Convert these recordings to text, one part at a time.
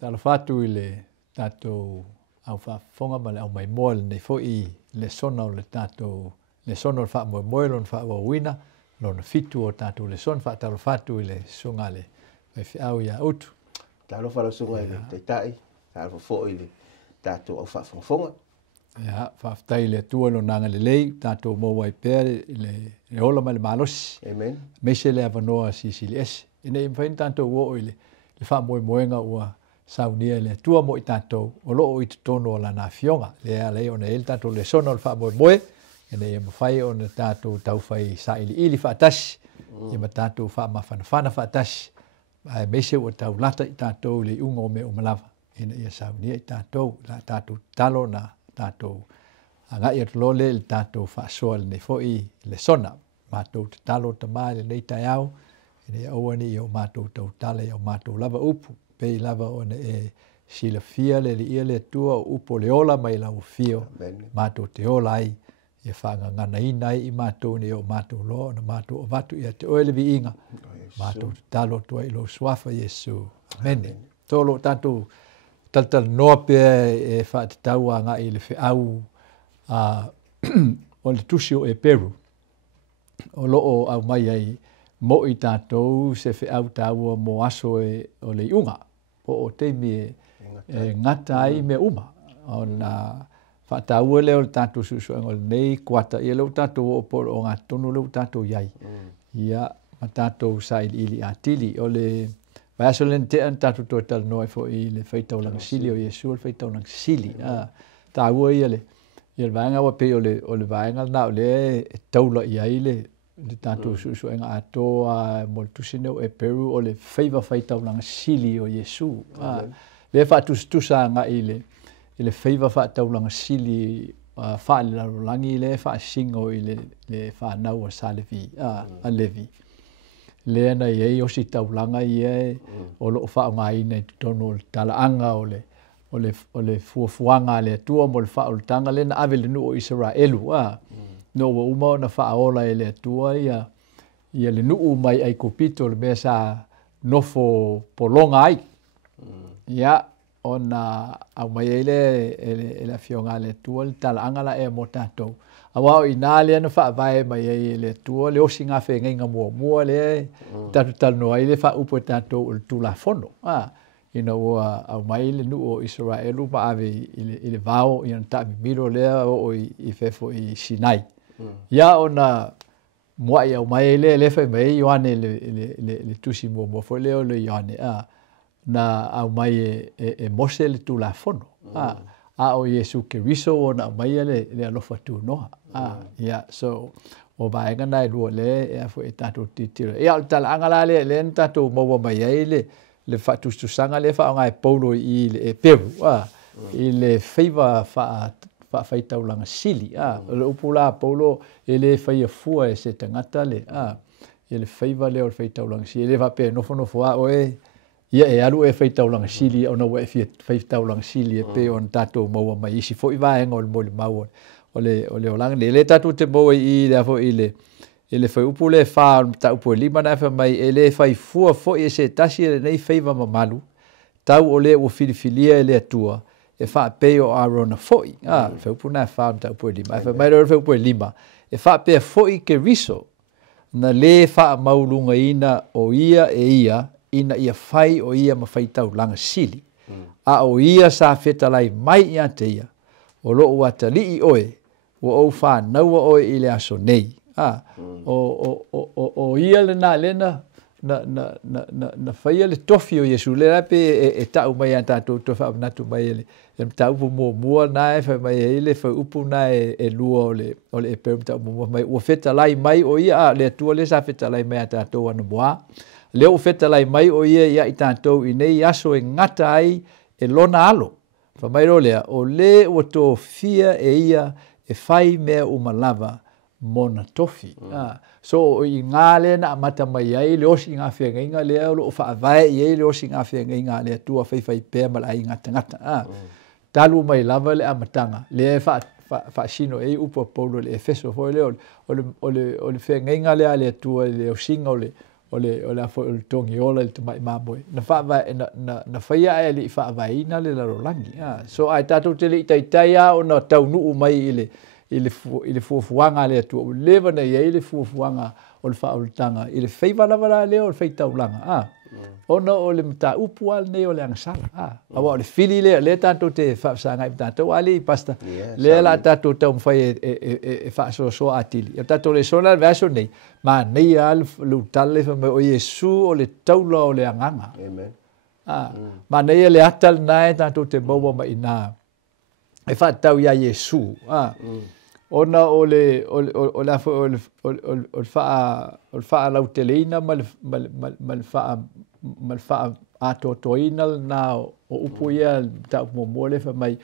Talafatu ile tato au fonga male au mai moel nei foi Lesona o le tato Lesona fa mo moel fa wina lona fitu o tato Lesona fa talafatu ile sungale fe au ya utu talo fa sunga ile tai talo fo ile tato au fa fonga ya fa tai le tua lo nanga le lei tato mo wai pe le ola male malos amen mesele avanoa sisiles ine fain tanto wo ile le fa mo moenga ua saunia le tua mo tato o lo i tono la na fionga le ona el tato le sono le fa mo moe ene e fai ona tato tau fai sa ili fa tas e tato fa ma fana fa tas ai mese o tau lata i tato le ungo me o malava ene ia saunia i tato la tato talo na tato anga ia lo le tato fa sol ne foi le sona mato talo tamale nei taiao ene o ani o mato tau tale o mato lava upu pe lava ona e sila fia le ia le tua upo le ola mai la fio mato te ola ai e fanga ngana ina i mato ni o mato lo na mato o vatu ia te oele vi inga mato talo tua i lo swafa Iesu amen tolo tanto tal no pe e fa tau nga i le fe au o le tusio EPERU o lo au mai ai mo i tatou se fe au tau mo aso o le iunga o te mi ngata ai me uma ona fa tau le o tatou susu o nei kwata i le tatou o por o ngatonu le tatou yai ia matatou sai ili atili o le vaso le te an tatou total no fo i le feitau lang sili o Iesu le feitau lang sili tau ia le ia vanga wa pe o le vanga na le taula ia ile le tatou susu nga atoa mo tusino EPERU o le favor feitau lang sili o Iesu le fa tu sa nga ile favor fa tau lang sili fa le langi le fa singo ile le fa na o salevi a levi le na ye o si tau langa ye o lo fa nga ina tono tala anga o le fuanga le tua mo le fa o tanga le na ave le no Israelu no wo uma na fa ola ele tua ia le nu mai ai kopito le mesa nofo polonga ai ia ona au mai ele fionga le tua le tala anga la e motato awa ina le na fa vai mai le tua le osinga fe ngenga mo le tatu tal no ai le fa upo tato le tula fono ina wa au mai le nu o Israelu pa ave ile vao ina ta miro le o i fefo i Sinai ya ona mo ai au mai le fa mai IOANE le tusi mo fo le IOANE na au mai e mose le tula fono o Iesu Keriso ona mai le alofa tu no ya so o vai ngana lu le e fo tato titira e al tal angala le tato mo mai le fatu tu sanga le fa ngai polo i le EPERU i le favor fa tau langa sili le upula polo ele fa ia fua e se tangata le ele favor le o fa tau langa sili le va pe no fono fo ia e alu e fa tau langa sili ona we fa tau langa sili e pe on tato mo mai isi fo i va ngol mo le mau o langa le tato te mo i le fo ele fa upule fa ta upo lima na fa mai ele fa fua fo e se tasi nei favor mamalu tau o le o filifilia ele tua e fa pe o arona foi fa upuna fa ta upo lima fa mai fa upo lima e fa pe foi ke riso na le fa maulunga ina o ia ina ia fai o ia ma fai tau langa sili o ia sa fetalai mai ia te ia o lo watali oe o fa na o ile aso nei o ia lena na fai le tofi o Iesu le pe e tau mai ata to fa na tu mai le tau mo na e fa mai ele fa upu na e lua o le EPERU tau mo mai o fetalai mai o ia le tu le sa fetalai mai ata to ana boa le o fetalai mai o ia i tatou i nei aso e ngata ai e lona alo fa mai ro le o le o to fia e ia e fai mea umalava mona tofi so i ngale na mata mai ai le osi nga fe nga le o fa vai i le osi nga fe nga le tua fai pe mal ai ngata talu mai lava le amatanga le fa sino e upo polo le EFESO foi le o le fe nga le tua le o singa ole afo o le tongi ola le mai maboe na fa va na faia e li fa vai na le rolangi so ai tatu te li tai a ona tau nu mai ile fuanga le tu leva na ile fuanga o le fa o tanga ile feiva la le o fei taulanga ona o le mata upu al ne o le angsala awa o le fili le tatu te fa sanga i tatu ali pasta le la tatu tau fai e fa so atili tatu le sona verso nei ma nei al lu tale fa o Iesu o le taula o le anganga amen ma nei le atal nai tatu te bobo mai na e fa tau ia Iesu ona o le fa la utelina mal fa atotoina na o upu ia ta mo le fa mai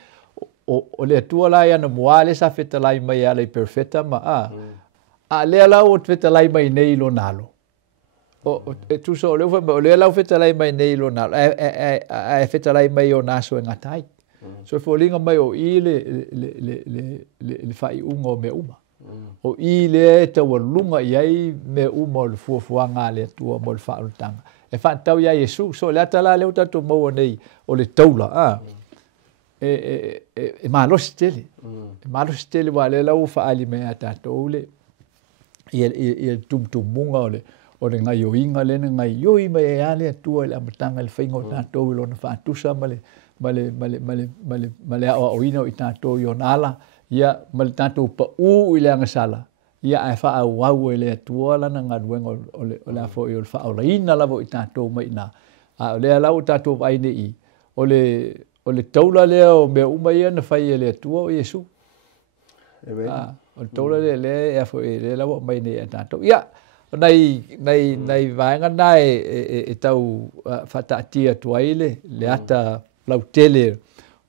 o le tua la ia na moale sa feta lai mai ale perfetta ma a le la o feta lai mai nei lo nalo o tu so le fa le la feta lai mai nei lo nalo e feta lai mai o naso ngatai so fo linga mai o le fai ungo me uma o ile te walunga iai me uma le fuanga le tua mo le fa'alutanga e fa tau ia Iesu so le atala le uta to mo nei o le taula e malos tele wa le lau fa ali me ata tole e tumtumunga o le ngai o inga le ngai yoi me ale tua le amatanga le faingo ta to lo na fa tusa male o ino i tātou i onala, ia male tātou pa u i le angasala, ia ai wha au wau e le atua lana ngā ruenga o le afo i o le wha au la ina lavo i tātou mai nā. O le alau tātou waine i, o le taula lea o mea umaia na whai e le atua o Iesu. O le taula lea e afo i le lavo mai ne e tātou. Ia, nei vaenga nā e tau whataatia tuaile, le ata lau tele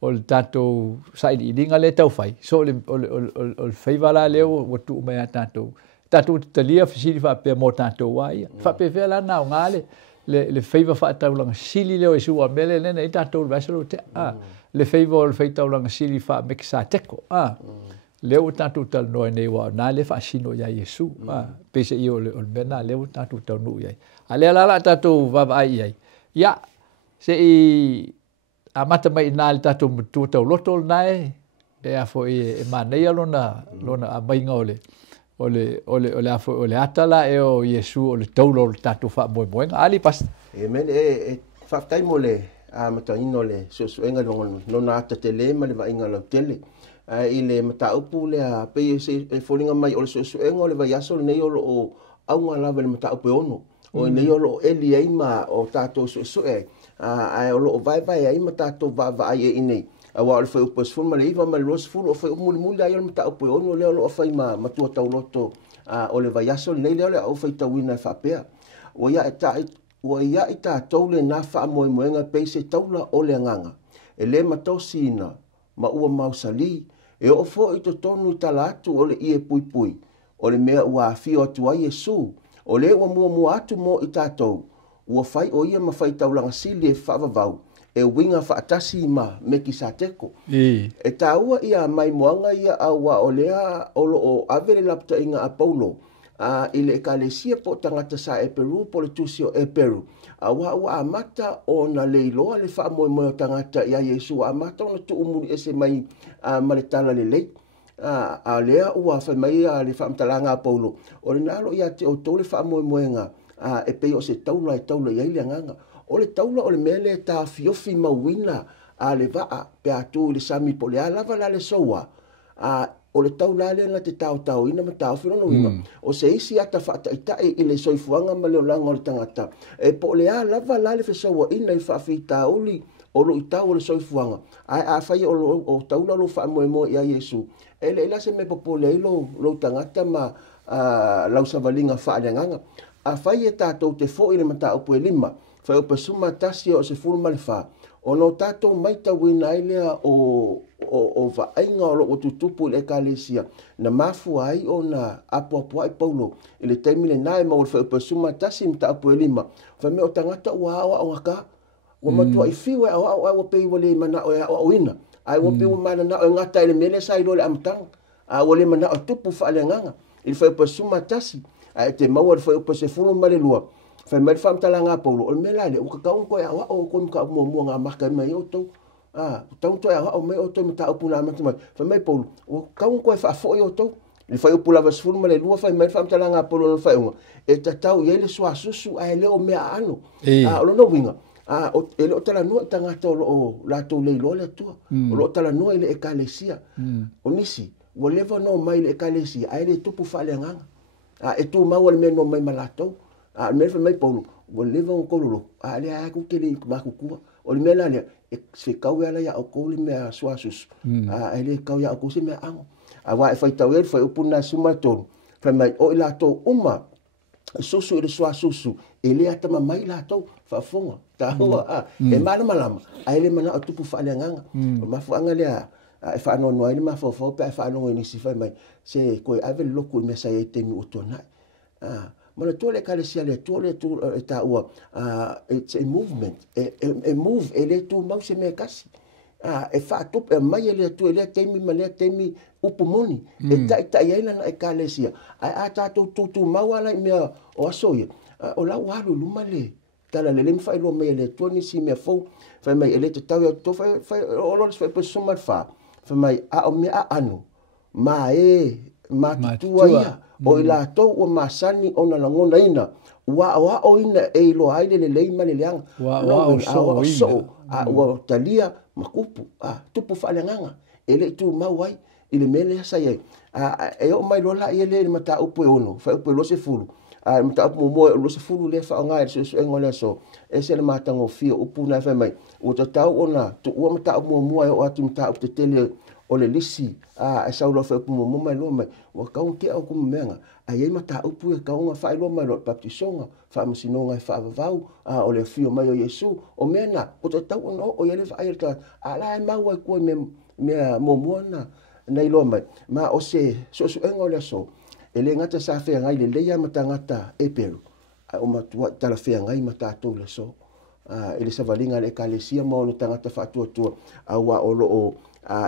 o le tātou saini i linga le tau whai. So o le whaiwala leo o tu umea tātou. Tātou talia fisiri whapea mō tātou wai. Whapea whea lana o ngāle le whaiwa whaataulanga sili leo e sua mele lena i tātou vasaro te le whaiwa o le whaitaulanga sili wha meki sa teko. Leo tātou tal noe nei wā nā le whaasino ia Iesu. Pese i o le mena leo tātou tau nu iai. A lea lala tātou wawa ai iai. Ia, se i a mata mai nā le tātou mutu tau loto nai e afo e manei lona a mainga ole afo ole atala e o Iesu o le taulo le tātou wha moenga ali pas amen e whaftai mo le a mata ino le suenga lona ata te le ma le vainga lau tele i le mata upu le a pe e folinga mai o le suenga o le vaiaso le nei o aunga lava le mata upu ono o nei o eli eima o tātou suenga ai o lo vai ai mata to va ai e nei awa le foi pos fun male iva mal los fun o foi mul ai mata o no le o fai ma tu tau loto o le vaiaso nei le o fai tau ina fa pea o ia ita tau le na fa moenga pese taula o le nganga e le matosina ma ua mausali e o fo i to tonu talatu o le ie pui o le mea ua fio atu ai Iesu o le ua mua atu mo i tātou ua fai o ia ma fai taulanga sili e whaavavau e winga whaatasi ma meki sa teko. E tāua ia mai moanga ia aua o lea olo o avere lapta inga a Paulo i le ekalesia po tangata sa EPERU po le tusi o EPERU. Aua ua amata o na leiloa le wha moe tangata ia Iesu amata o na tu umuri ese mai ma le tala le lei. A lea ua fai mai le wha amtalanga a Paulo. O le nalo ia te o tole wha moe nga e pe o se taula iai le nganga o le taula o le mele ta fiofi mauina a le vaa pe atu le sami po le alava la le soa o le taula le na te tau ina ma tau firono ina o se isi ata fata itai i le soifuanga ma le olanga o le tangata e po le alava la le fesoa ina i whaafi tauli o lo itau o le soifuanga a fai o taula lo wha mo ia Iesu e le ila se me popo le lo tangata ma lau savalinga wha nganga a fai e tātou te fo i le mata upu e lima, fai o pasuma tasi o se furu malifa, o no tātou maita wina ilea o vainga o lo o tutupu le ekalesia, na mafu ai o na apu ai Paulo, i le taimi le nae ma o fai o pasuma tasi mata upu e lima, fai me o tangata ua awa o ngaka, ua matua i fiwe o pei wale mana o ina, ai o pei mana na o ngata i le mele sa i lo le amatang, a wale mana o tupu fa le nganga, i fai o pasuma tasi, ai te maua foi o se fulu male lua Fa mai fam tala nga polo o me la le o ka ko ya o ko ka mo nga marka mai o to tau to ya o mai o to mata upuna mata mai fa mai polo o ka ko fa fo o to le fa upula va sfulu ma le lua fa mai fam tala nga polo no fa e tatau ye le swa susu a le o me ano o lo no winga o ele o tala no tanga to o la to le lo le tu o lo tala no ele ekalesia o nisi o leva no mai le ekalesia ai le tupu fa le nga e tu ma o le me no mai malato me fa mai polo o leva o kololo ale a ku ke le ma ku ku o le me la le se kau ala ya o ko le me swa susu ele kau ya o ko se me ang wa e fa tau e fa upuna suma to fa mai o la to uma susu le swa susu ele atama mai la to fa fonga ta ho e mana malama ele mana o tupu fa le nga ma fa nga le e fa no no ele ma fo pe fa no ni si fa mai se ko ave loko me sa e te mi utona mana to le kalesia le to le to ta ua it's a movement a move ele tu mau se me kasi e fa top e mai ele tu ele temi male temi upumoni ta ia na e kalesia a ta tu mau ala me o asoye o la walu lumale tala le lem fa lo me ele to ni si me fo fa mai ele te tau to fa o lo fa so mal fa mai a o me a anu ma tua ia o ila to o masani ona la ngona ina wa o ina e lo ai le ma le yang wa so wa talia makupu tupu fa le nganga ele tu mawai ile mele sa ye e o mai lo la ele mata upu ono fa upu lo se fulu mata upu mo lo se fulu le fa nga so ngole so e se le mata ngo fi upu na fa mai o to tau ona tu o mata upu mo o atu mata upu tele o le lisi e sa lo fa upu mo mai lo mai o ka un ke o ku menga ai mata upu e ka un fa lo mai lo baptisonga fa masinonga fa vau o le fio mai o Iesu o mena o to tau ono o ele fa ai ta ala mai wa ku me momona nei lo mai ma o se so engole so ele ngata sa fe ngai le leia matangata EPERU o matua tala fe ngai mata to le so ele sa valinga le kalesia mo no tangata fa tu awa o lo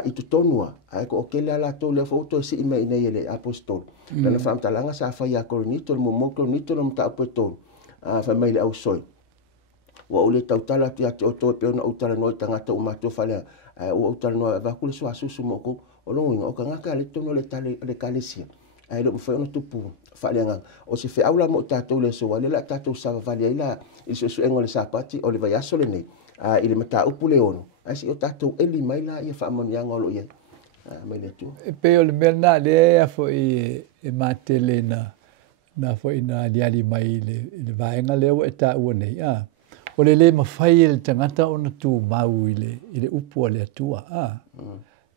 itu tonua ai ko kele ala to le foto si mai nei ele apostol na fam talanga sa fa ya koronito mo koronito no mata apostol fa mai le au soi wa ole tautala ti ati o to pe na utala no tangata o mato fa le o utala no va ku so asusu mo ko o lo winga o ka ngaka le tono le tale le kalesia ai lo fa no tupu fa le nga o se fe aula mo tato le so wale la tato sa va le ila iso so engole sa pati o le va ya sole nei ile mata upu le ono ai si o tato eli mai la ia fa mon yang o lo ia mai le tu pe o le merna le fo e matele na fo ina diali mai le vaenga le o eta o nei o le mafai le tangata ona tu mau ile upu le atua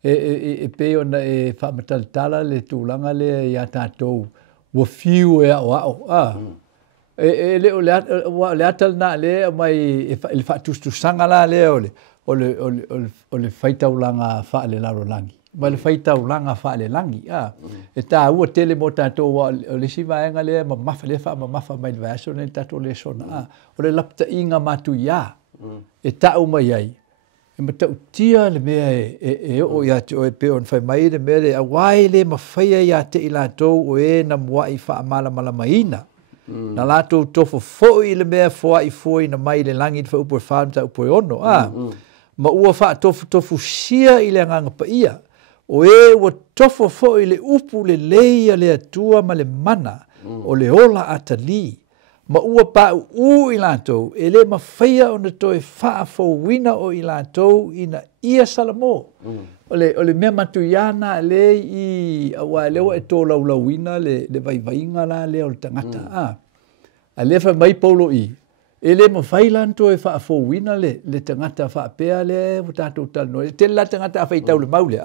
e pe ona e fa mataltala le tulanga le ya tatou wo fiu e o le le atal na le mai le fa tu sanga la le o le faita ulanga fa le laro langi ma le faita ulanga fa le langi e ta u tele mo tatou o le siva nga le ma fa le fa ma fa mai va so ne tatou le sona o le lapta inga matu ya e ta u mai ai e mata utia le mea o ia te o e pe on fai mai le mea le awai le mawhaia ia te ila tau o e na mua i wha amala mala maina. Na lato tofo foi le mea foa i foi na mai le langi fa upo e whaamta upo e ono. Ma ua wha tofu sia i le nganga pa ia. O e ua tofo foi le upu le leia le atua ma le mana o le ola atali. Ma ua pa u i lantou, e le mawhaia o na toi whaafowina o i lantou ina ia salamo. O le mea matuyana le i awa lewa e tō laulawina le vaivainga la le o le tangata. A le wha mai paulo i. E le mawhai lantou e whaafowina le tangata whaapea le tatou talno. E tele la tangata a whaitau le maule.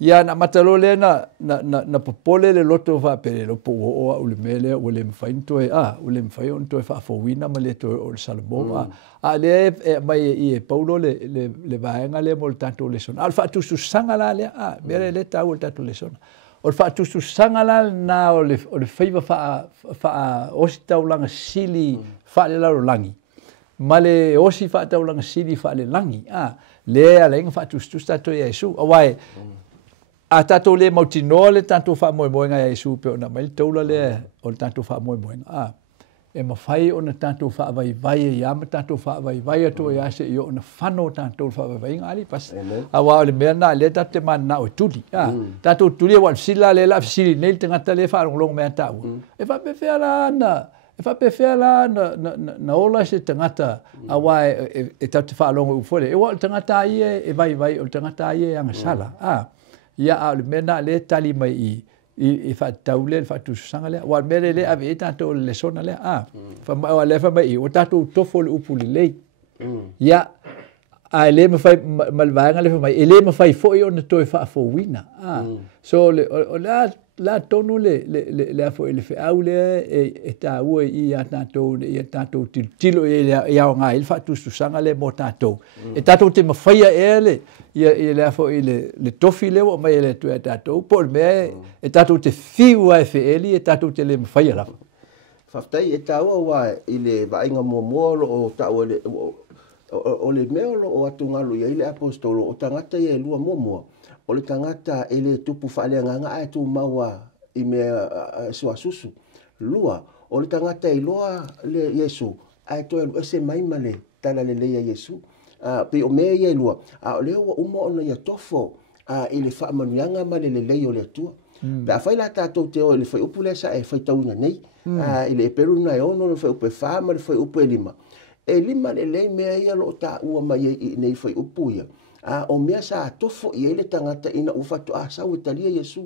Ia na matalo le na popole le loto whaapere lo po o o le mele o le mawhainto e o le mawhainto e whaafowina ma le to o le salamo. A le mai e paulo le vaenga le mo le tatou le sona. Al whaatusu sanga la le mere le tau le tatou le sona. O le whaatusu sanga la na o le whaiva wha osi taulanga sili wha le laro langi. Ma le osi wha taulanga sili wha le langi. Le a lenga whaatusu tatou e Iesu. Awai, a tatou le mautinoa le tatou wha moe moenga e Iesu pe o na mai taula le o le tatou wha moe moenga. e mawhai o na tātou whaavai e ia ma tātou whaavai ato e ase i o na whano tātou whaavai ngā li pas. Awa o le mea nā le tate mana na o tuli. Tātou tuli e wal sila le la fisili nei te ngata le whaarongolongo mea tau. E whapewhea la na e whapewhea la na ola se te ngata awa e tau te whaalongo ufole. E wa o te ngata ie e vai o te ngata ie angasala. Ia a le mea nā le tali mai i whaataule, whaatususanga lea. Wa mere le ave e tātou le Lesona lea. Wha lefa mai o tātou tofo le upu le lei. Ia, a le mawhai malvaanga lefa mai, e le mawhai foi o na toi whaafo wina. So o la tonu le afo e le whiau lea e tā ua i a tātou tilo e au ngā il whaatususanga le mo tātou. E tātou te mawhaia e le i le afo i le tofi leo mai e le tu e tātou. Po le mea e tātou te whiua e whieli e tātou te le mawhaia la. Whaftai e tāua wa i le vainga mua o tāua o le mea o atu ngalu i le apostolo o tangata i e lua mua. O le tangata e le tupu whaaleanganga ai tu maua i mea suasusu. Lua, o le tangata i loa le Iesu, ai toi alu ese maima le tala le leia Iesu. Pe o mea i lua, o leo wa uma ona ia tofo i le whaamanuanga ma le lei o le atua. Pe a whai la tātou te o i le whai upu le sa e whai tauna nei. I le EPERU na e ono le whai upu e wha ma le whai upu e lima. E lima le lei mea ia lo ta ua mai i nei whai upu ia. O mea sa tofo i ele tangata ina ufatu sau i talia Iesu.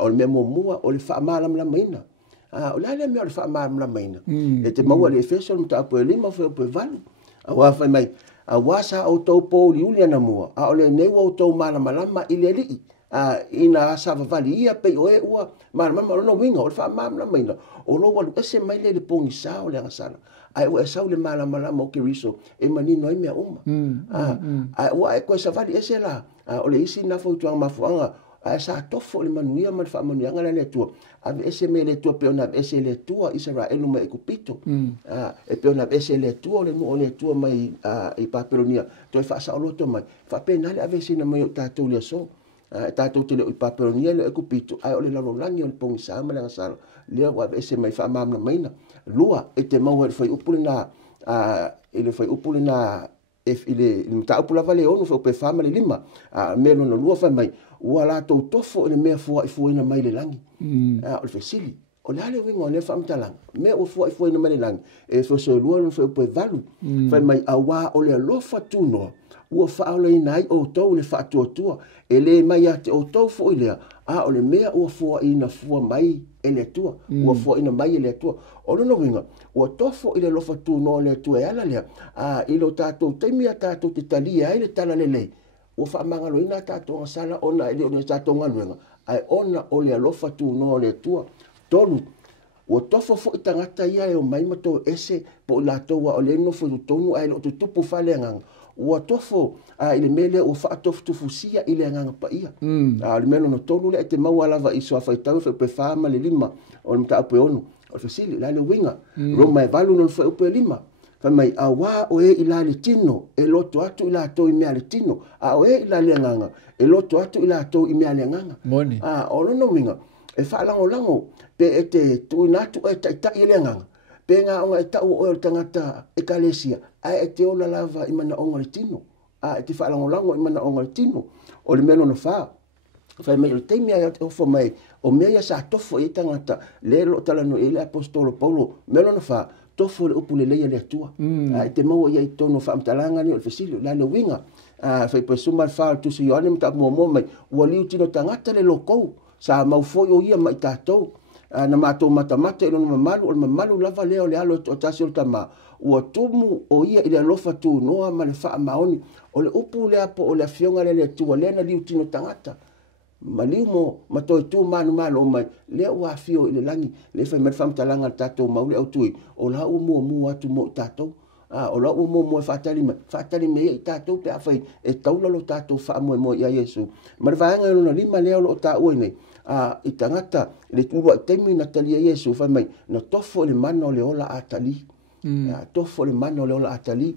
O le mea mua o le whaamalamlama ina. O le ale mea o le whaamalamlama ina. E te maua le EFESO le mta apu e lima whai upu e valu. A wawhai mai, a wasa o tau pō li uli ana mua. A o le neua o tau malamalama i le lii. Ina sa vavali ia pe o e ua malamalama o no winga o le whaamalamlama ina. O lo walu ese mai le pongi sao le angasala. Ai ua e sau le malamalama o ke riso e manino ai mea uma. Ai ua e koe sa vali ese la. O le isi na fautuanga mafuanga. Ai sa tofo le manuia ma le whaamanuanga le tua. Ave ese me le tua peona ese le tua Israelu mai kupito. E peona ese le tua le no le tua mai i Papelonia. Toi fa sa loto mai. Fa pena le ave ese na mai o tātou le so. Tātou te le i Papelonia le kupito. Ai o le lalolangi o le pongi sa ma le ngasala. Lea wa ese mai fa mamna maina. Lua e te maua le fai upule na ele fai upule na ile mta upula vale onu fa upe fama le lima melo na lua fa mai wala to tofo le mea fo ina mai le langi o le fesili o le ale wingo le fa mtalang me o fo ina mai le langi e fo so lua no fa upe valu fa mai awa o le lofa tuno ua fa ole nai o to le fa tua ele mai ate o to fo ile o le mea ua fo ina fo mai ele tua ua fo ina mai ele tua o no winga ua tofo ile lofa tuno le tua ala le ilo tato temia tato te talia ile tala lele ua fa mangalo ina tato sala ona ile ona tato ngaluenga ai ona o le lofa tuno le tua tolu ua tofo fo itangata ia e o mai mato ese po la toa o le no fo tonu ai lo tupu fale ngang ua tofo ile mele o fa tofu tufusia ile nganga pa ia le melo no tolu le te mau lava iso fa tau fe pe fama le lima o mta apo onu o fasili la le winga roma e valu no fa upe lima fa mai awa o e ila le tino e loto atu ila to i mea le tino o e ila le nganga e loto atu ila to i mea le nganga o no winga e fa lango pe e te tu natu e ta ile nganga pe nga onga e tau o tangata e kalesia ai e te ola lava i mana onga le tino e te fa lango i mana onga le tino o le melo no fa mai o te mea o fo mai o mea sa tofo e tangata le lo tala no ele apostolo Paulo melo no fa tofo le upu le leia le atua te mau ia i tono fa amtalanga ni o le fesilio la le winga fai pe suma fa tu si yoane mta mo mai ua liu tino tangata le lokou sa mau foi o ia mai tātou na mato mata ilo no mamalu lava leo le alo o tasi o tama ua tumu o ia ile alofa tu noa ma le faa maoni o le upu le apo o le afionga le tua lena liu tino tangata maliu mo matoi tu manu malo mai le ua afio ile langi le fai mai fam talanga tatou maule au tui o la umu atu mo tatou o la umu fatali me i tatou pe afai e taula lo tatou faa mo ia Iesu ma le vaenga no lima leo lo ta uine i tangata le tulu temi na talia Iesu fa mai na tofo le mano le ola atali tofo le mano le ola atali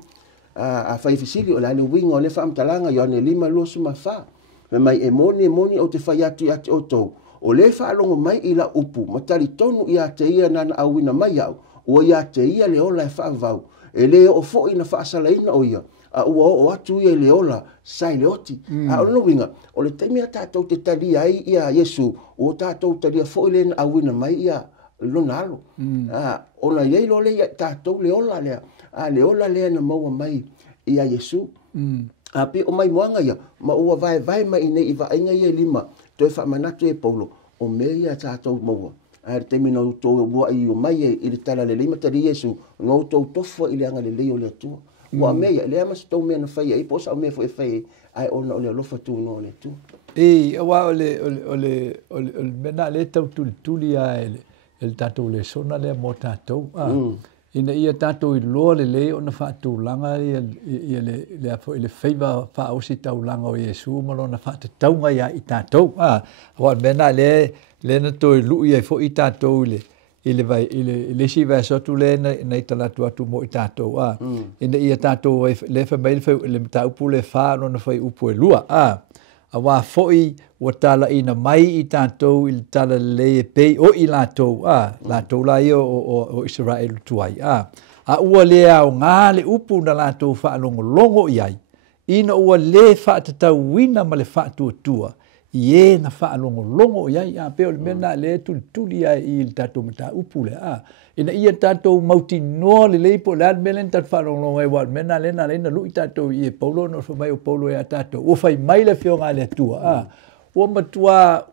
a fai fisili o la le wingo le fam talanga yo ne lima lo suma fa mai e moni o te fai atu o tou o le fa longo mai ila upu matali tonu ia te ia nana awina mai au o ia te ia le ola e whaavau. E le o fo ina whaasalaina o ia. A ua o atu ia le ola sai le oti. A ono winga, o le taimea tātou te tali ai ia Iesu, o tātou talia fo ile na awina mai ia lona alo. Ona iei lo le tātou le ola lea. Le ola lea na maua mai ia Iesu. A pe o mai moanga ia, ma ua vai mai nei i vainga ia lima, toi whamanatu e Paulo, o me ia tātou maua. Te mina o tō ua i o mai i le tala le lima tari Iesu, ngau tō tofa i le anga le leo le atua. Ua mea, lea mas tau mea na whaia, i posa o mea fo e whaia, ai ona o le alofa tū no le tu. Awa o le mena le tau tuli a el tātou le sona le mo tātou. Ina ia tātou i loa le leo na whātou langa i le afo i le whaiva whaosi tau langa o Iesu malo na whātou taunga ia i tātou. Awa mena le na toi lui ai fo i tātou i le si vai sotu le na i talatu atu mo i tātou. Ina ia tātou le whamaile le mtaupu le whāno na whai upu e lua. Awa foi o tala ina mai i tātou i tala le pei o i lātou. Lātou lai o Israel tuai. A ua le au ngā le upu na lātou whaalongo i ai. Ina ua le whaatatau wina ma le whaatuatua. Ie na whaalongo i ai. Peo le mena le tuli ai i tātou mata upu le. Ina ia tātou mauti noa le leipo le admelen tātou whalongo e wad mena lena lui tātou i e Paulo no whamai o Paulo e a tātou. O whai mai le whionga le atua. O matua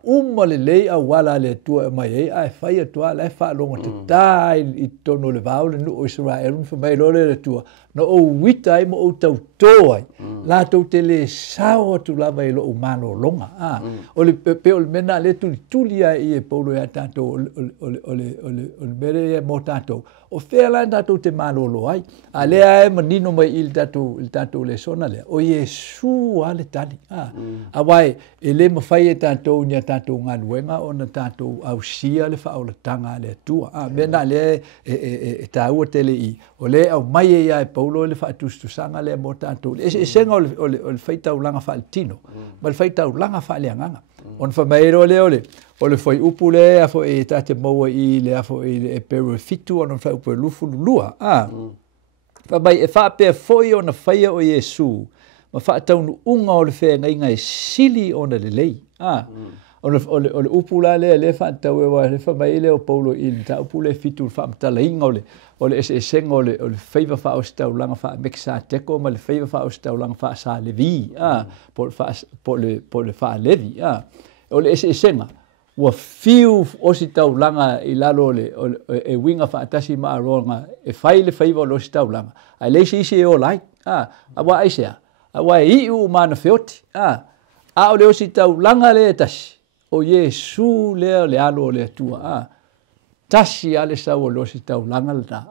le lei a wala le atua e mai e a whai atua le whalongo te tai i tono le vau le nu o Israel un whamai lo le atua. No o wita ai mo o tau toai. La tau te le sao atu lava i lo o mano longa. O le peo le mena le tuli ai i e Paulo e a tātou o le mere e mo tātou. O whea la tātou te mano lo ai. A lea e manino mai i tātou le sona lea. O Iesu a le tani. A wai e le mawhai e tātou ni a tātou ngā nuenga o na tātou au sia le whao le tanga le atua. Mena le e tāua tele i. O le au mai e ia e Paulo le whaatustusanga le mo tātou. E senga o le whaitau langa whaalitino. Ma le whaitau langa whaaleanganga. On whamaero o le whai upu le a fo e tate maua i le a fo e EPERU fitu on whai upu e lufu lua. Whamai e whaapea foi o na whaia o Iesu. Ma whaataunu unga o le whea ngai sili o na le lei. O le upu la le whaatau e wa le whamai le o Paulo i le ta upu le fitu whaamtala inga o le senga o le whaiva whaostau langa wha meksa teko ma le whaiva whaostau langa wha sa levi. Po le wha levi. O le senga. Ua fiu o si tau langa i lalo e winga whaatasi maa ronga e whai le whaiva o lo si tau langa. Ai leisi isi e o lai. A wa aisea. A wa e iu mana whioti. A o le o si tau langa le tasi. O Iesu lea le alo le atua. Tasi ale sau o lo si tau langa le ta.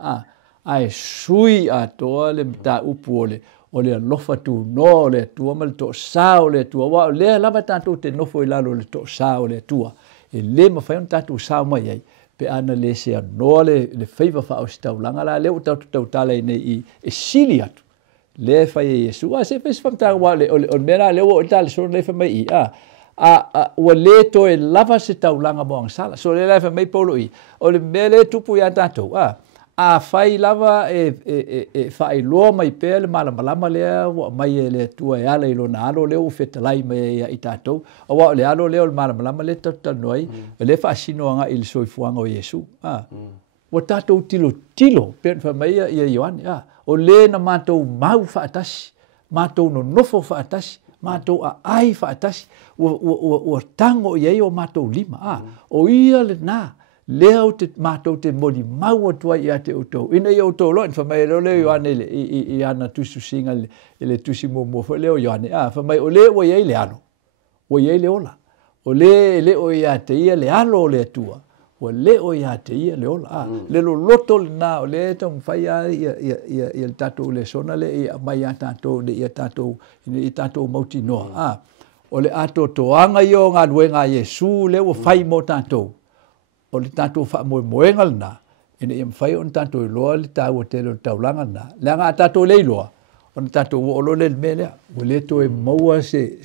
A e sui a toa le mta upu o le alofa tu no le atua ma le to sao le atua. Wa o lea lava tātou te nofo i lalo le to sao le atua. E le mawhai on tātou sao mai ai. Pe ana le se anoa le whaiva wha o si tau langa la leo tau tala i nei i e sili atu. Le whai e Iesu. Se whais whamtanga wa o mera leo o tala so le whamai i. Ua le to e lava se tau langa mo ang sala. So le lai whamai Paulo i. O le mea le tupu i a tātou. A whai lava e whai loa mai pēr le malamalama lea, mai e le tua e ala i lo na alo leo whetalai mai i tātou. O wa le alo leo le malamalama le tatanoi, le wha asinoanga i le soifuanga o Iesu. O tātou tilo, pēr whamai i a IOANE. O le na mātou mau whaatasi, mātou no nofo whaatasi, mātou a ai whaatasi, o tango i ei o mātou lima. O ia le nā. Lea o te mātou te mori mau atua i a te utou. Ina i utou loa, whamai leo leo Ioane i ana tusu singa le tusi mōmōwha leo Ioane. Whamai o le o iei le ano. O iei le ola. O le o i a te ia le alo le atua. O le o i a te ia le ola. Le lo loto le nā o le tong whai a i le tātou le sona le i mai a tātou le i a tātou mauti noa. O le ato toanga i o ngā nuenga Iesu le o whai mo tātou. O le tātou wha moenga lana, ina i mwhai o le tātou loa le tāua te lo taulanga lana. Lea ngā tātou leiloa, o le tātou o lo le me lea, o le to e maua se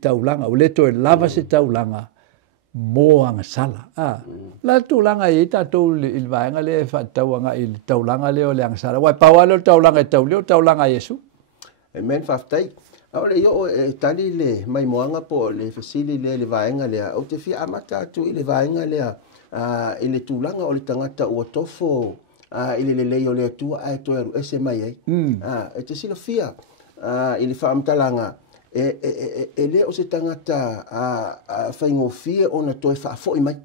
taulanga, o le to e lava se taulanga, moanga sala. La tulanga i tatou il vaenga le fatauanga il taulanga le o le anga sala. Wai pawalo taulanga taulanga Iesu. Amen faftai. Aole yo tali le mai moanga po le fasili le vaenga le o te fia amata tu le vaenga le ile tulanga o le tangata o tofo ile le o le tua ai to ese mai ai. E te sila fia ile faamtalanga ele o se tangata faingofia ona toe faafoi mai.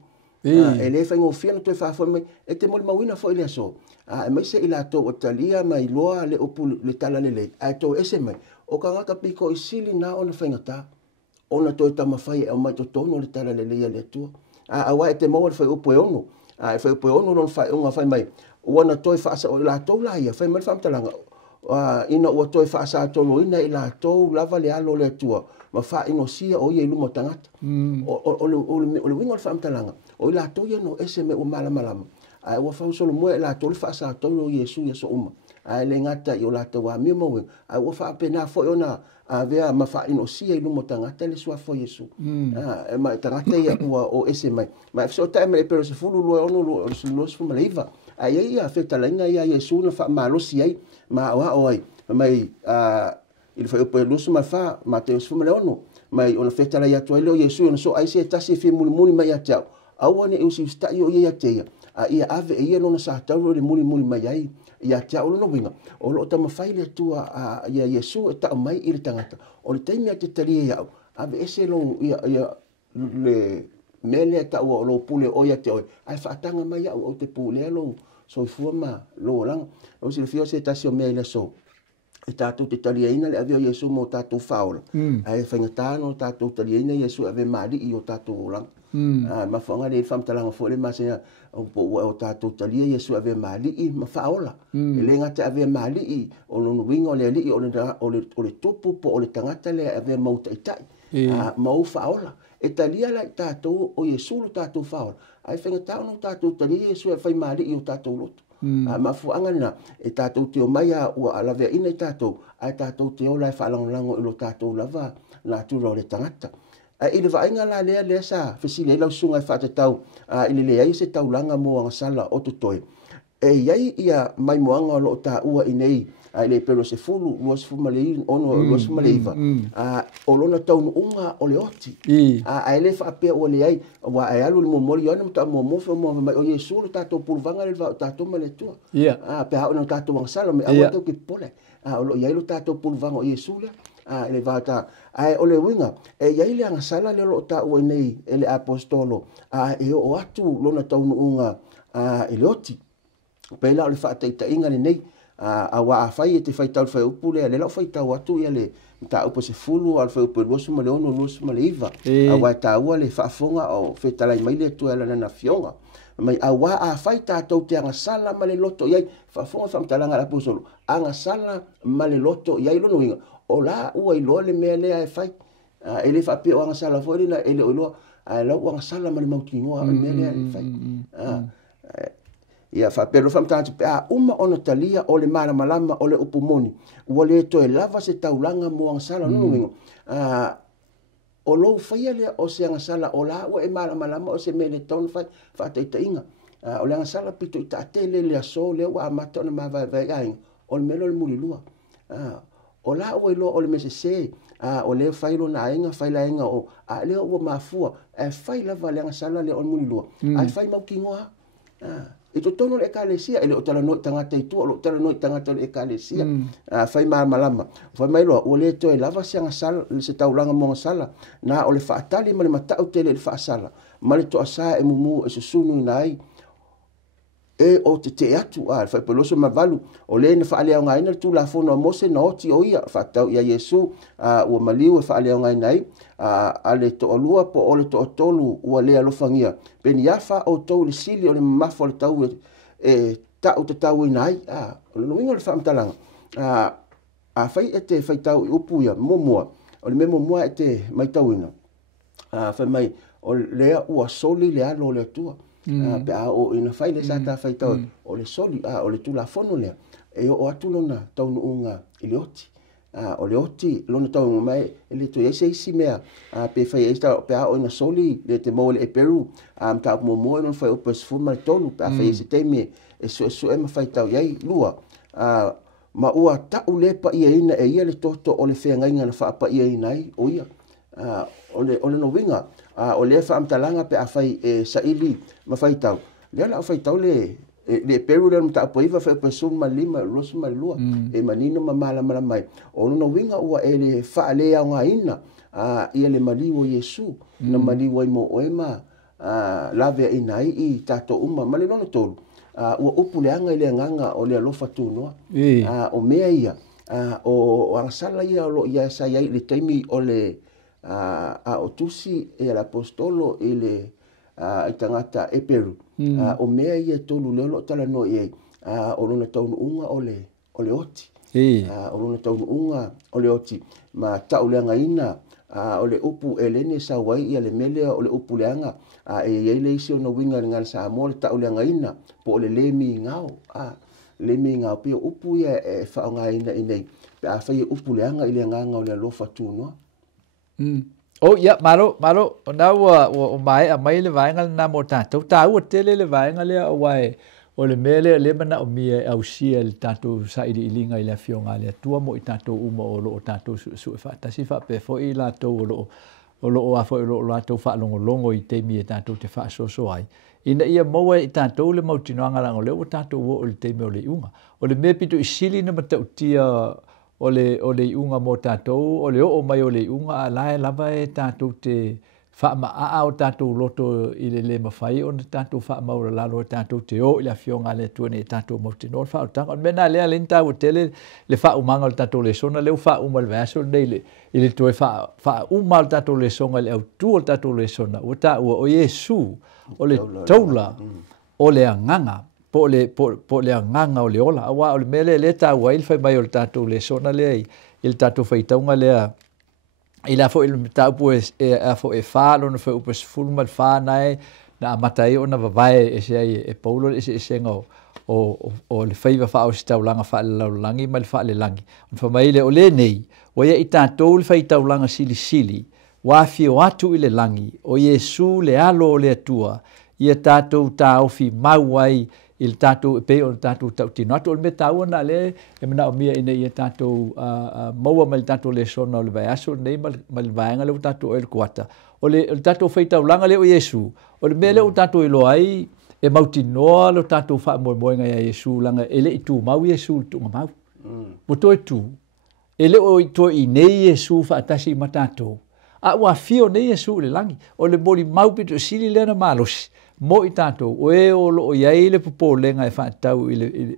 Ele faingofia na toe faafoi mai e te moli mawina foi le aso. Mai se ila to o talia mai loa le opu le tala le ai to ese mai. O ka ngaka piko i sili na ona whaingata. Ona toi tamawhai e o mai to tono le tala le lea le tua. Awa e te maua le whai upo e ono. E whai upo e ono lon whai unga whai mai. Wana toi whaasa o la tau la ia. Whai mai whamtalanga. Ina ua toi whaasa atolo ina i la tau lava le alo le tua. Ma wha ino sia o ia ilumo tangata. O le wingo le whamtalanga. O i la tau ia no ese me o malamalama. Ua whau solo mua i la tau le whaasa atolo Iesu uma. Le ngata i o la tau a mio mawe. Ua wha pena fo ona vea ma wha ino sia ilumo tangata le sua fo Iesu. Ma tangata ia ua o ese mai. Ma efso tae me EPERU se fulu lua ono lua se fuma leiva. Ai ia feta lainga ia Iesu na wha malosi ai. Ma oa oai. Mai il fa upo lusu ma fa MATAIO se fuma le ono. Mai ona feta la ia toa leo Iesu ona so ai se tasi fi muli mai atau. Awane e usi stai o ia teia. Ia ave e ia lona sa tau le muli mai ai. Ia tia olo no winga. O lo tama faile tua ia Iesu e ta mai i le tangata. O le taimi a te taria iau. Ave ese lo ia le mele ta o lo pule o ia te oi. Ai whaatanga mai au o te pule lo so fua ma lo lang. O si le fio se tasio mele so. E tātou te taria ina le ave o Iesu mo tātou whaola. Ai whaingatano tātou taria ina Iesu ave maari i o tātou lang. Ma whanga le whamtalanga fo le masea o tātou talia Iesu ave maali i ma whaola. E le ngata ave maali i o nono winga o le ali i o le topu po o le tangata le ave mautaitai. Mau whaola. E talia la tātou o Iesu lo tātou whaola. Ai whengatao no tātou talia Iesu e whai maali i o tātou loto. Ma fuanga na e tātou te o mai a ua alawea ina i tātou. Ai tātou te o lai whaalangolango i lo tātou lava la tura o le tangata. I le vainga la lea sa fesile lau sunga e whatatau i le lea i se taulanga moanga sala o tutoe. E iai ia mai moanga lo ta ua i nei i le EPERU se fulu luas fumalei ono luas fumaleiva. O lona taunu unga o le oti. A ele whaapea o le ai wa e alu le momori ana mta momofe mo mai o Iesu lo tatou pulvanga le tatou maletua. Pe hao na tatou wang sala me awa tau ki pole. O lo iai lo tatou pulvanga o Iesu le. Ele vata ai ole winga e iai le anga sala le lo ta ua nei ele apostolo e o atu lona taunu unga ele oti pe la le fataita inga le nei a wa fai e te fai tau fai upu le la fai tau atu ia le ta upo se fulu al fai upu lusu ma le ono lusu ma le iva a wa ta ua le fafonga o fetalai mai le tu ala na fionga mai a wa a fai tatou te anga sala ma le loto iai fafonga famtalanga la apostolo anga sala ma le loto iai lono winga o la ua i loa le mea lea e fai. E le whapea o anga sala fwere na ele o loa. La ua anga sala ma le mautingoa o le mea lea e fai. Ia whapea lo whamtanga pe uma ona talia o le mara malama o le upumoni. Ua le to e lava se taulanga mo anga sala nunu wingo. O lou whaia lea o se anga sala o la ua e mara malama o se mea le tauna fai whateita inga. O le anga sala pito i taatele lea so lea ua amata o na mawai vai ainga. O le melo le muri lua. O la o ilo o le mesese o le failo na ainga faila ainga o le o mafua e faila vale anga sala le on muni lua ai fai mau kingoa e to tono le ekalesia ele o tala no tangata i tu o tala no tangata le ekalesia fai malama fai mai lo o le to e lava se anga sala le se taulanga mo sala na o le faatali ma le matau tele le fa sala ma le to asa e mumu e susunu nai e o te atu fai peloso mavalu o le na faale au ngai na tu la fono mose na oti o ia fatau ia Iesu o maliu e faale au ngai nai ale to lua po o le to tolu o le alofangia peni afa o to le sili o le mafo le tau e ta o te tau nai no wingo le famtalanga fai e te fai tau upu ia momoa o le memo moa e te mai tau ina fai mai o le ua soli le alo le tua pe o ina fai le sata fai tau o le soli o le tula fono le e o atu lona taunu unga i le oti o le oti lona tau mai le to isi mea pe fai esta pe o na soli le te mo le EPERU ta mo no fai o pas fu mal tolu pe fai ese teme e so e ma fai tau yai lua ma ua ta ule pa ia ina e ia le toto o le fenga inga na fa pa ia ina o ia o le no winga o le fa amtalanga pe fai e saili ma fai tau le la fai tau le EPERU le mta po iva fa pesum malima ros malua e manino mamala mala mai o no winga ua e le fa le nga ina ia le maliwo Iesu na maliwo mo oema lave ina I tato uma male no tolu ua upu le anga ile nganga o le lofa tu no o mea ia o angsala ia lo ia sa ia le taimi o le o tusi e l'apostolo ile itangata EPERU o mea ia tolu lelo tala no ye o lona taunu unga o le oti o lona taunu unga o le oti ma tauleanga ina o le upu elene sa wai ia le mele o le upu leanga e ye le isi no winga ngal sa mo le tauleanga ina po le lemi ngao lemi ngao pe upu ia e fa nga ina inei pe a fa upu leanga ile nganga o le lofa tu no Oh ya malo na o mai le vainga na mota to ta o tele le vainga le wai o le mele le mana o mia au sia le tato sa I linga I le fionga le tua mo I tato uma o lo tato su fa ta si fa pe fo I la to o lo a fo lo la to fa longo I te mi tato te fa so ai ina ia mo I tato le mo tinoanga la le o tato o le te me o le unga o le me pito I sili na mata tia o le unga mo tatou, o le o mai o le unga, la lava e tatou te wha maa o tatou loto I le mawhai, o tatou wha maura lalo tatou te o, I la fionga le tuane tatou mo te nor wha o tanga. O mena lea lenta o tele le wha umanga o tatou le sona, leo wha umal vaso nei I le tue wha umal tatou le songa le au tu o tatou le sona, o ta ua o Iesu, o le taula, o le anganga, po le nganga o le ola awa o le mele le ta wa il fai mai o tatou le sona le il tatou fai taunga le il a fo il tau pu a fo e fa lo no fo pu ful mal fa nai na MATAIO na vai e se e paulo e se ngo o le fai va fa o sta langa fa le langi mal fa le langi on fa mai le o le nei o ia I tatou le fai tau langa sili wa fi o atu I le langi o Iesu le alo le tua ia tatou ta o fi mauai il tatou pe o tatou tau tino atu o le metau na le e mana o mia ina ia tatou maua mal tatou le sona o le vai aso nei mal vaenga le tatou el kuata o le tatou feitau langa le o Iesu o le mele o tatou ilo ai e mauti noa le tatou fa moenga ia Iesu langa ele I tu mau Iesu tu mau mo to tu ele o to I nei Iesu fa atasi matatou a wa fio nei Iesu le langi o le moli mau pito sili le na malos mo I tatou o e o lo iai le popo lenga e whaatau I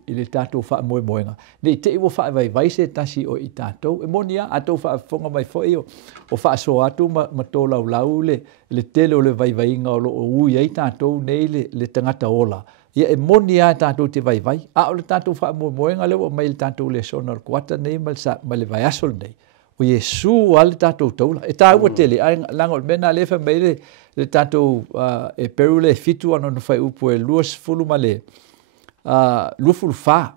le tatou wha moenga. Nei te iwo wha vai se tasi o I tatou. E monia atou wha fonga mai fo o wha so atu ma tō lau le tele o le vai o lo o ui ai tatou nei le tangata ola. Ia e monia tatou te vai. A o le tatou wha moenga le o mai le tatou le sonar kuata nei ma le vai asol nei. O Iesu ale tatou taula. E tā ua tele, langa o mena lefa mai le tatou EPERU le fitu ano no fai upu e luas fulu ma le lufulu fa.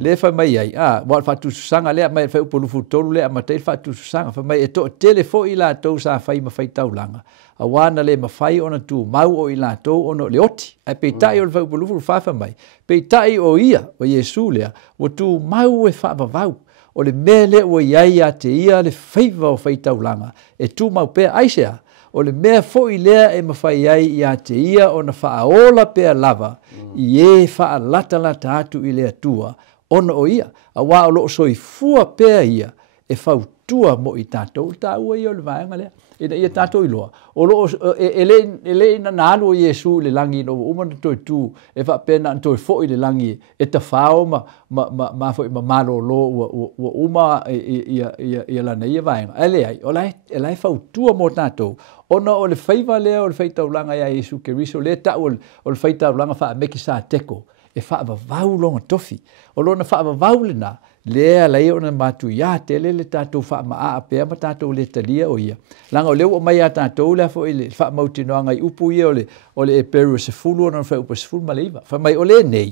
Lefa mai ai, wal fatu susanga lea mai fai upu lufulu tolu lea ma teil fatu susanga. Fa mai e to tele fo I la tau sa fai ma fai tau langa. A wana le ma fai ona tu mau o I la tau ono le oti. Ai peitai o le fai upu lufulu fa mai. Peitai o ia, o Iesu lea, o tu mau e fa vavau. O le mele o iai a te ia le feiva o feitaulanga. E tu mau pea aisea. O le mea fo I lea e mawhai ai I a te ia o na whaaola pea lava. I e wha lata atu I lea tua. Ona o ia. A wā o loo soi fua pea ia. E whau tua mo I tātou. Tā ua I o le vaenga lea. Ina ia tātou iloa. O loo ele ina nālu o Iesu le langi no umana toi tū e wha pena toi fo I le langi e ta whao ma fo I ma malo lo ua uma ia lana ia vaenga. Ele ai, o lai whau tua mo tātou. Ona o le whaiva lea o le whaitau langa ia Iesu Keriso le ta o le whaitau langa wha meki sa teko. E wha vau longa tofi. O lona wha vau le nā. Lea lai o na matu ia tele le tātou wha maa apea ma tātou le talia o ia. Langa o leo o mai a tātou lea fo I le wha mautinoa ngai upu ia o le EPERU se fulu o na wha upa se fulu ma leiva. Wha mai o le nei,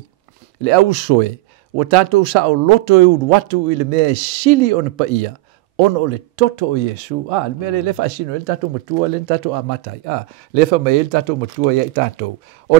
le au soe, o tātou sa o loto e uru watu I le mea e sili o na pa ia. ono le toto o Iesu le mele le fa sino le tato matua le tato a matai le fa mai le tato matua ia tato o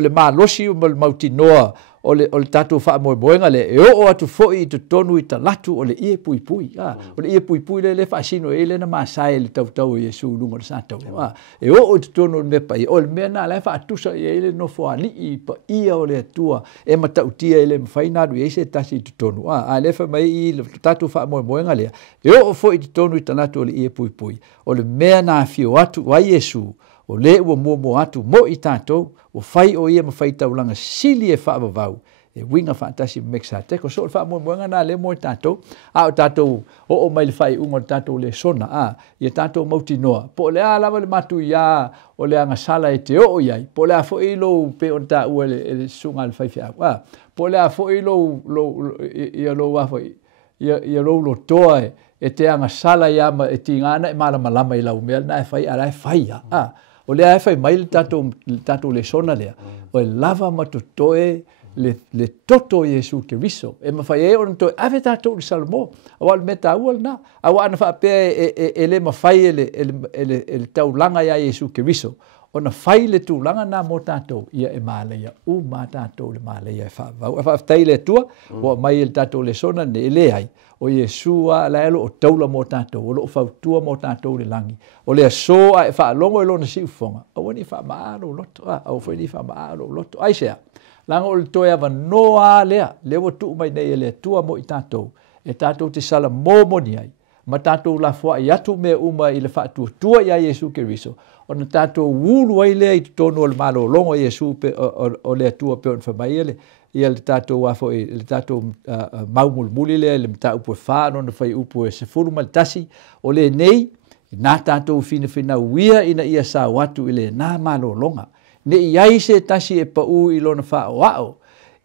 le malosi o mautinoa o le tato fa mo boenga le o atu foi to tonu i talatu o le ie pui o le ie pui le fa sino ele na masai le tau Iesu lungo sa tau o to tonu me pai o le mena le fa tusa ele no fo ali i pa ia o le tua e matautia ele mfaina du ese tasi to tonu le fa mai i le tato fa mo boenga le o foi to tonu i talatu o le ie pui o le mena fio atu wa Iesu o le ua mo atu mo i tatou o fai o ia mawhai taulanga sili e whaavavau e winga whaatasi meksa teko so le whaamoemoenga na le mo i tatou o tatou o mai le whai unga tatou Lesona ia tatou mauti noa po le lava le matu ia o le anga sala e te o iai po le a fo ilo pe on ta ua le sunga le whaiwhi po le a fo ilo ia lo wafo ia lo toa e te anga sala ia e tingana e malama i lau mea na e whai ara e whai o le ai fai mai le tatou Lesona lea o e lava matotoe le toto Iesu Keriso e mawhai e ona toe ave tatou le Salomo awa le meta ua na awa ana whaapea e le mawhai e le taulanga ia Iesu Keriso ona whai le tūlanga na mo tatou ia e māleia ma tatou le māleia e whaavau e whaaftai le tua o mai le tatou Lesona ne le ai o Iesu la elo o taula mo tatou o lo fautua mo tatou le langi o le so e whaalongo e lona si ufonga o wani whaamaaro loto o whani whaamaaro loto ai sea langa o le toe ava noa lea lewa tu mai nei le tua mo i tatou e tatou te sala momoni ai ma tatou la fua i atu mea uma i le whaatua tua ia Iesu Keriso o na tatou wulu ai lea i tonu o le malo longo Iesu o le atua pe on whamai ele ia le tatou wafo le tatou maumulmuli lea le mta upo e whaano na whai upo e se furu ma le tasi o le nei nā tatou whina uia ina ia sa watu i le nā malo longa ne iai se tasi e pau i lona wha o ao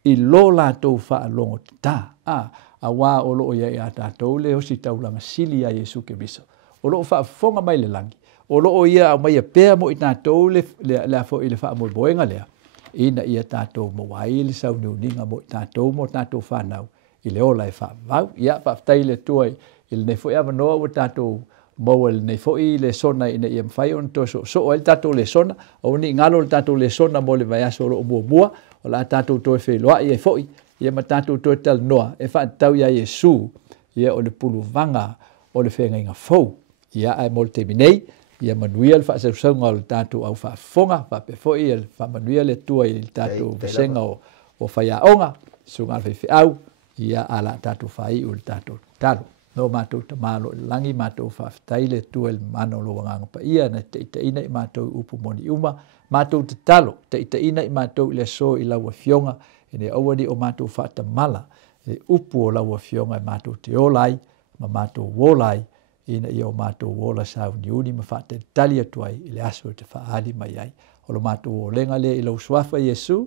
i lo lātou wha longo ta a wā o loo iai a tātou le hosi taulanga sili a Iesu Keriso o loo wha fonga mai le langi o loo ia a mai a pēa mo i tātou le afo i le wha mo boenga lea ina ia tātou mo wai le sau niuninga mo i tātou mo tātou whanau i le ola e whaavau ia whaaftai le tuai i le nei fo ava noa o tātou mo le nei fo i le sona ina ia mwhai on to so o le tātou Lesona o ni ngalo le tātou Lesona mo le vaiaso o mua o la tātou toi wheloa i e fo i ia ma tātou toi tal noa e whaatau ia Iesu ia o le pulu vanga o le whenga inga fau ia ai mo le teminei ia manuia le whaasausanga o le tātou au whaafonga whape fo i le whamanuia le tua i le tātou vesenga o whaiaonga sunga le whau ia ala tātou whai o le tātou talo no mātou ta malo langi mātou whaftai le tua le mano lo wanganga pa ia na te itaina i mātou upu moni uma mātou te talo te itaina i mātou le so i laua fionga ene awani o mātou whata mala e upu o laua fionga i mātou te olai ma mātou wolai ina i o mātou wola sau niuni ma whata tali atuai i le aso te whaali mai ai o lo mātou o lenga le i lau suafa Iesu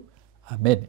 Amen.